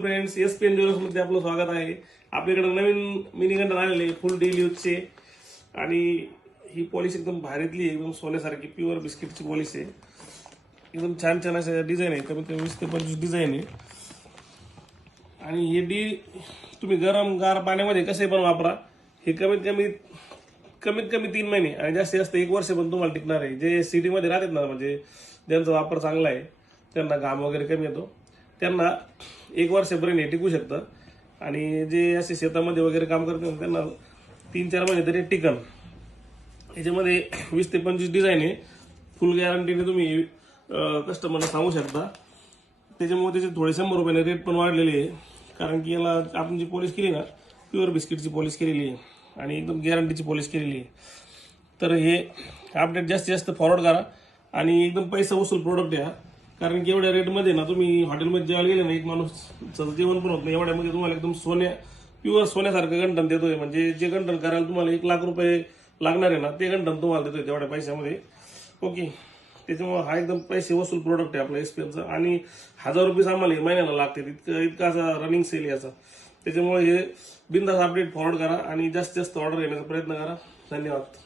Friends, ESPN jewellers मध्ये आपलं स्वागत आहे। आपल्याकडे नवीन मिनी गंठन आलेले फुल डेली यूजचे आणि ही पॉलिश एकदम भारीतली आहे, एकदम सोन्यासारखी प्युअर बिस्किटची पॉलिश आहे। एकदम छान छान अशा डिझाईन आहे, कमीत कमी 20 ते 25 डिझाईन आहे। आणि हे तुम्ही गरम गार पाण्यामध्ये कसे पण वापरा, हे कमीत कमी 3 महिने आणि जास्तीत जास्त 1 वर्ष पण तुम्हाला टिकणार आहे। जे सिटी मध्ये राहतात ना, म्हणजे ज्यांचा वापर चांगला आहे, त्यांना घाम वगैरे कमी येतो, त्यांना 1 वर्षापर्यंत हे टिकू शकतं। आणि जे असे शेतामध्ये वगैरे काम करतात त्यांना 3-4 महिने तरी टिकन। याच्यामध्ये 20 ते 25 डिझाईन आहे, फुल गॅरंटीने तुम्ही कस्टमरला सांगू शकता। त्याच्यामुळे त्याचे थोडे 100 रुपयाने रेट पण वाढलेले आहे, कारण की याला आपण जी पॉलिश केली ना, प्युअर बिस्किटची पॉलिश केलेली आहे आणि एकदम गॅरंटीची पॉलिश केलेली आहे। तर हे अपडेट जास्तीत जास्त फॉरवर्ड करा आणि एकदम पैसा वसूल प्रोडक्ट आहे, कारण की एवढ्या रेटमध्ये ना तुम्ही हॉटेलमध्ये जेवायला गेले ना, एक माणूस जेवण पण होत नाही एवढ्यामध्ये तुम्हाला एकदम प्युअर सोन्यासारखं गंठन देतोय। म्हणजे जे गंठन करायला तुम्हाला 1 लाख रुपये लागणार आहे ना, ते गंठन तुम्हाला देतोय तेवढ्या पैशामध्ये। ओके, त्याच्यामुळे हा एकदम पैसे वसूल प्रोडक्ट आहे आपला एसपीएनचा आणि 1000 रुपये आम्हाला महिन्याला लागते, इतका असा रनिंग सेल याचा। त्याच्यामुळे हे बिंदास अपडेट फॉरवर्ड करा आणि जास्तीत जास्त ऑर्डर घेण्याचा प्रयत्न करा। धन्यवाद।